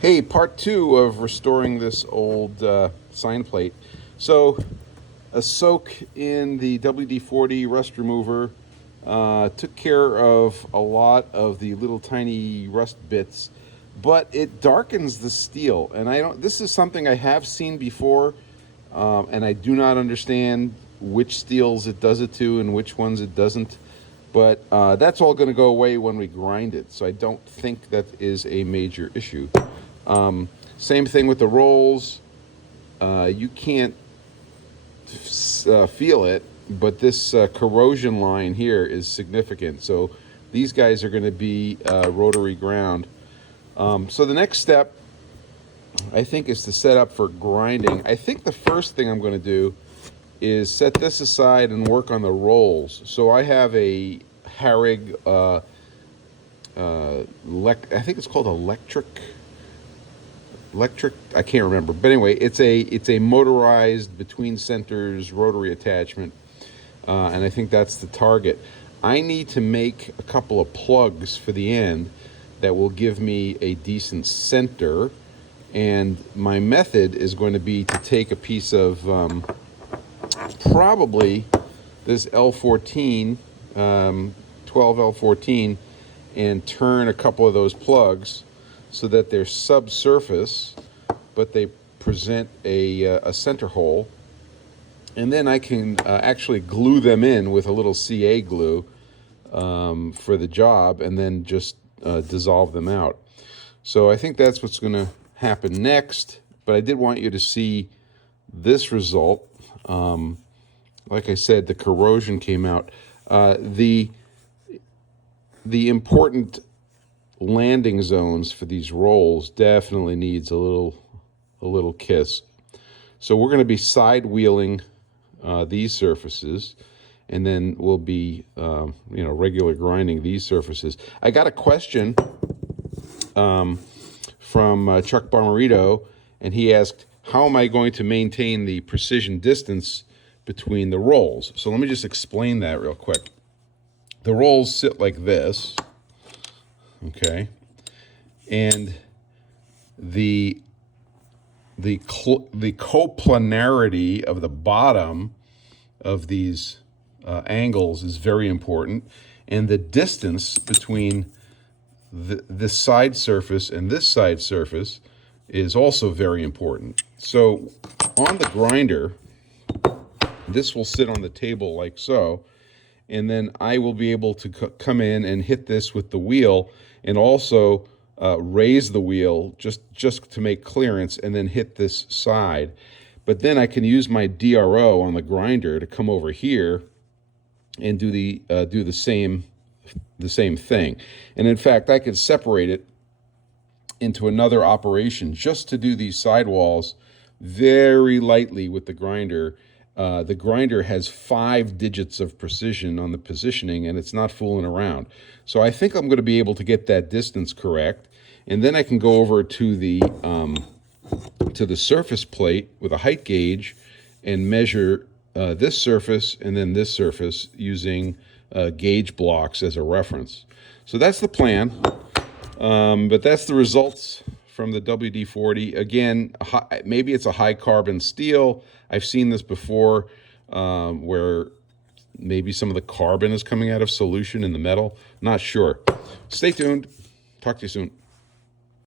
Hey, part two of restoring this old sign plate. So, a soak in the WD-40 rust remover took care of a lot of the little tiny rust bits, but it darkens the steel. And I don't. This is something I have seen before, and I do not understand which steels it does it to and which ones it doesn't. But that's all going to go away when we grind it, so I don't think that is a major issue. Same thing with the rolls. You can't feel it, but this corrosion line here is significant. So these guys are going to be rotary ground. So the next step, I think, is to set up for grinding. I think the first thing I'm going to do is set this aside and work on the rolls. So I have a Harrig, I think it's called electric, I can't remember, but anyway, it's a motorized between centers rotary attachment, and I think that's the target. I need to make a couple of plugs for the end that will give me a decent center, and my method is going to be to take a piece of probably this L14, 12L14, and turn a couple of those plugs so that they're subsurface, but they present a center hole. And then I can actually glue them in with a little CA glue for the job, and then just dissolve them out. So I think that's what's going to happen next, but I did want you to see this result. Like I said, the corrosion came out. The important landing zones for these rolls definitely needs a little kiss. So we're going to be side wheeling these surfaces, and then we'll be regular grinding these surfaces. I got a question from Chuck Bomarito, and he asked, how am I going to maintain the precision distance between the rolls? So let me just explain that real quick. The rolls sit like this, okay, and the coplanarity of the bottom of these angles is very important, and the distance between this side surface and this side surface is also very important. So on the grinder, this will sit on the table like so, and then I will be able to come in and hit this with the wheel, and also raise the wheel just to make clearance, and then hit this side. But then I can use my DRO on the grinder to come over here and do the same thing. And in fact, I could separate it into another operation just to do these sidewalls very lightly with the grinder. The grinder has 5 digits of precision on the positioning, and it's not fooling around. So I think I'm going to be able to get that distance correct, and then I can go over to the surface plate with a height gauge and measure this surface and then this surface using gauge blocks as a reference. So that's the plan, but that's the results from the WD-40. Again, maybe it's a high carbon steel. I've seen this before, where maybe some of the carbon is coming out of solution in the metal. Not sure. Stay tuned. Talk to you soon.